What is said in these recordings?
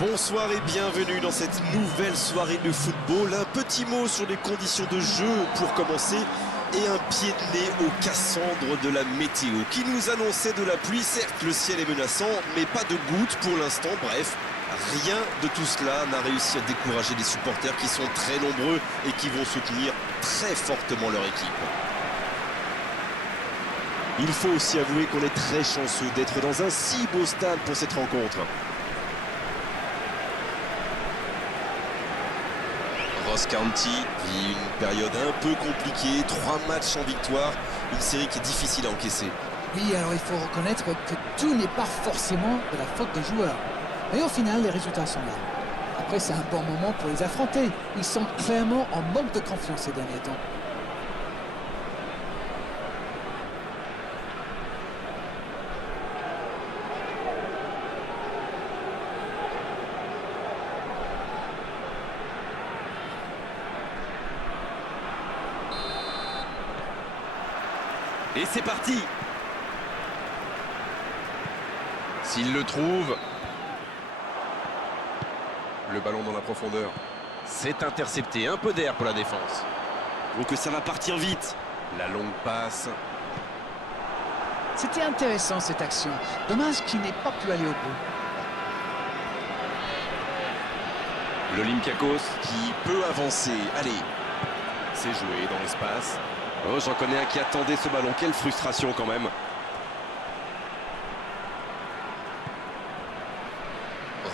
Bonsoir et bienvenue dans cette nouvelle soirée de football. Un petit mot sur les conditions de jeu pour commencer et un pied de nez au Cassandre de la météo qui nous annonçait de la pluie. Certes, le ciel est menaçant, mais pas de gouttes pour l'instant. Bref, rien de tout cela n'a réussi à décourager les supporters qui sont très nombreux et qui vont soutenir très fortement leur équipe. Il faut aussi avouer qu'on est très chanceux d'être dans un si beau stade pour cette rencontre. Ross County vit une période un peu compliquée, 3 matchs en victoire, une série qui est difficile à encaisser. Oui, alors il faut reconnaître que tout n'est pas forcément de la faute des joueurs. Mais au final, les résultats sont là. Après, c'est un bon moment pour les affronter. Ils sont clairement en manque de confiance ces derniers temps. Et c'est parti. S'il le trouve, le ballon dans la profondeur. C'est intercepté, un peu d'air pour la défense. Donc ça va partir vite. La longue passe. C'était intéressant cette action. Dommage qu'il n'ait pas pu aller au bout. L'Olympiakos qui peut avancer. Allez. C'est joué dans l'espace. Oh, j'en connais un qui attendait ce ballon. Quelle frustration quand même.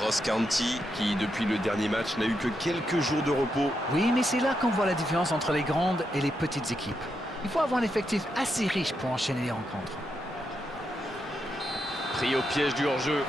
Ross County qui, depuis le dernier match, n'a eu que quelques jours de repos. Oui, mais c'est là qu'on voit la différence entre les grandes et les petites équipes. Il faut avoir un effectif assez riche pour enchaîner les rencontres. Pris au piège du hors-jeu.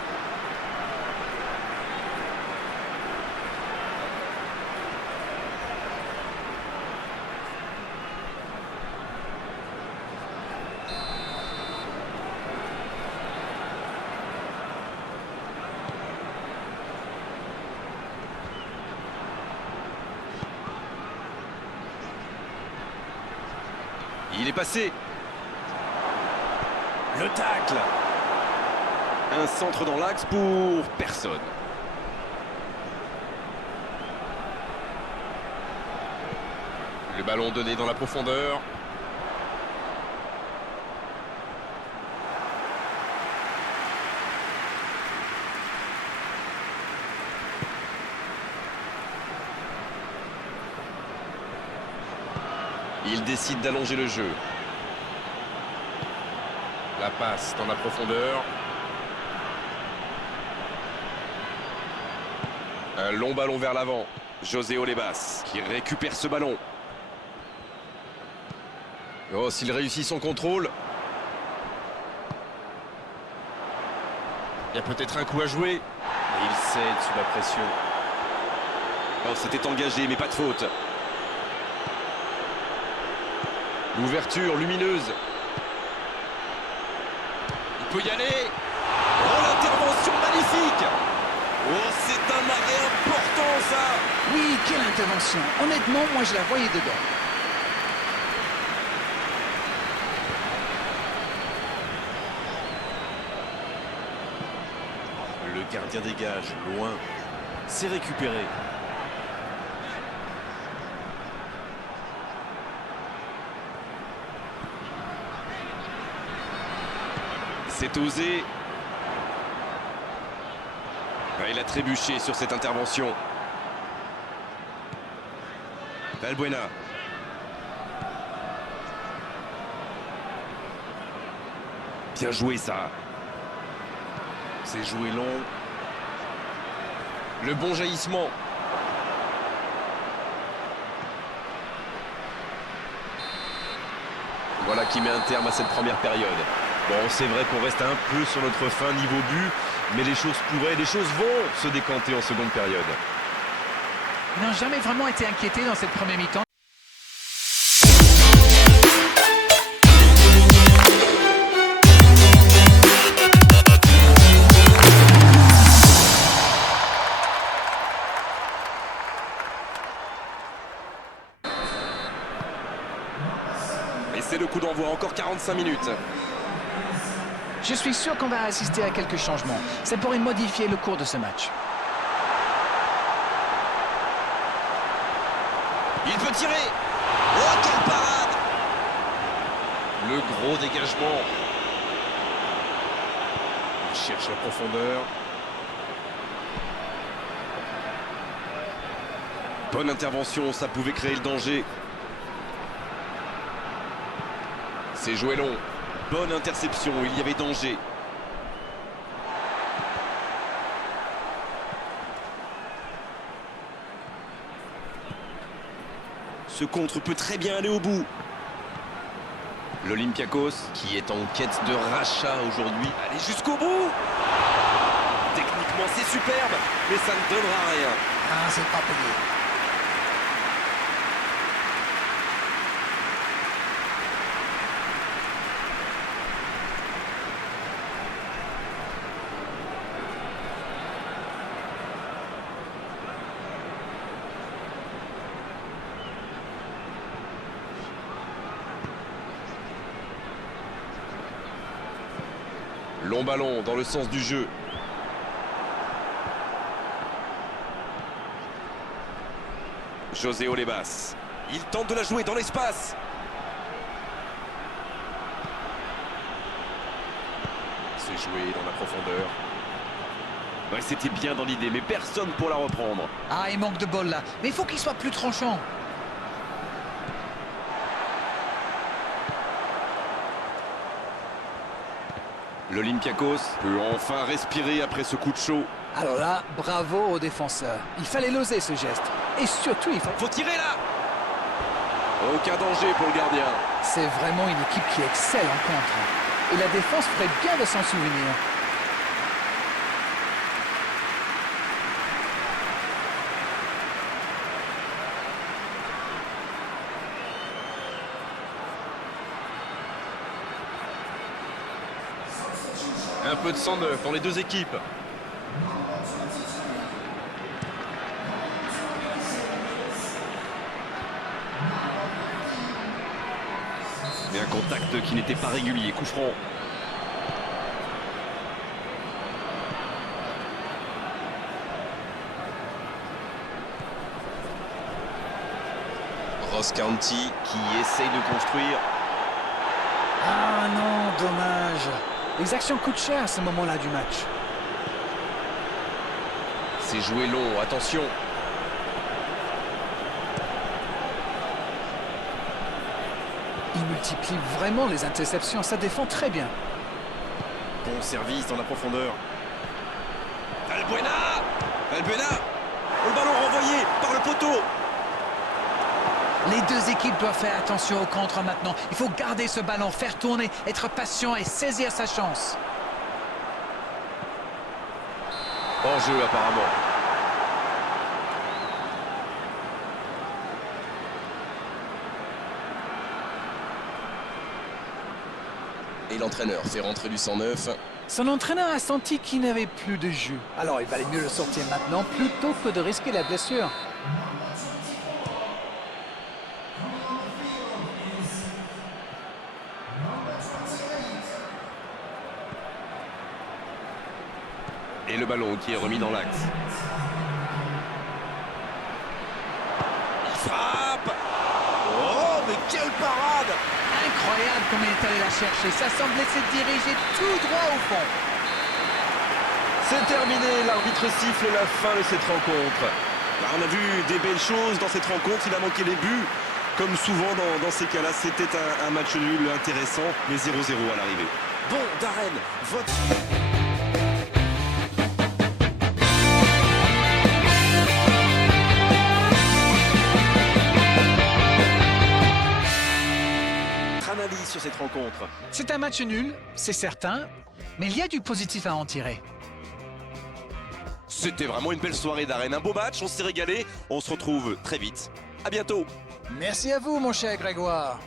Il est passé. Le tacle. Un centre dans l'axe pour personne. Le ballon donné dans la profondeur. Il décide d'allonger le jeu. La passe dans la profondeur. Un long ballon vers l'avant. José Olebas qui récupère ce ballon. Oh, s'il réussit son contrôle. Il y a peut-être un coup à jouer. Et il cède sous la pression. Oh, c'était engagé, mais pas de faute. L'ouverture lumineuse. Il peut y aller. Oh, l'intervention magnifique. Oh, c'est un arrêt important, ça. Oui, quelle intervention. Honnêtement, moi je la voyais dedans. Le gardien dégage, loin. C'est récupéré. C'est osé. Il a trébuché sur cette intervention. Valbuena. Bien joué ça. C'est joué long. Le bon jaillissement. Voilà qui met un terme à cette première période. Bon, c'est vrai qu'on reste un peu sur notre fin niveau but, mais les choses vont se décanter en seconde période. Ils n'ont jamais vraiment été inquiétés dans cette première mi-temps. Et c'est le coup d'envoi, encore 45 minutes. Je suis sûr qu'on va assister à quelques changements. Ça pourrait modifier le cours de ce match. Il peut tirer. Oh, quelle parade! Le gros dégagement. Il cherche la profondeur. Bonne intervention, ça pouvait créer le danger. C'est joué long. Bonne interception, il y avait danger. Ce contre peut très bien aller au bout. L'Olympiakos qui est en quête de rachat aujourd'hui. Allez jusqu'au bout. Techniquement, c'est superbe, mais ça ne donnera rien. Ah, c'est pas payé. Long ballon dans le sens du jeu. José Olebas. Il tente de la jouer dans l'espace. C'est joué dans la profondeur. Ouais, c'était bien dans l'idée, mais personne pour la reprendre. Ah, il manque de bol là. Mais il faut qu'il soit plus tranchant. L'Olympiakos Peut enfin respirer après ce coup de chaud. Alors là, bravo aux défenseurs. Il fallait l'oser ce geste. Et surtout, il faut... Faut tirer là. Aucun danger pour le gardien. C'est vraiment une équipe qui excelle en contre. Et la défense ferait bien de s'en souvenir. Un peu de sang neuf dans les deux équipes. Et un contact qui n'était pas régulier. Coup franc. Ross County qui essaye de construire. Ah non, dommage. Les actions coûtent cher à ce moment-là du match. C'est joué long, attention. Il multiplie vraiment les interceptions, ça défend très bien. Bon service dans la profondeur. Valbuena. Le ballon renvoyé par le poteau. Les deux équipes doivent faire attention au contre maintenant. Il faut garder ce ballon, faire tourner, être patient et saisir sa chance. En jeu apparemment. Et l'entraîneur fait rentrer du 109. Son entraîneur a senti qu'il n'avait plus de jus. Alors il valait mieux le sortir maintenant plutôt que de risquer la blessure. Et le ballon qui est remis dans l'axe. Il frappe. Oh, mais quelle parade! Incroyable comme il est allé la chercher. Ça semblait se diriger tout droit au fond. C'est terminé, l'arbitre siffle la fin de cette rencontre. On a vu des belles choses dans cette rencontre, il a manqué les buts. Comme souvent dans ces cas-là, c'était un match nul intéressant, mais 0-0 à l'arrivée. Bon, Darren, votre... analyse sur cette rencontre. C'est un match nul, c'est certain, mais il y a du positif à en tirer. C'était vraiment une belle soirée d'arène, un beau match, on s'est régalé, on se retrouve très vite. À bientôt. Merci à vous, mon cher Grégoire.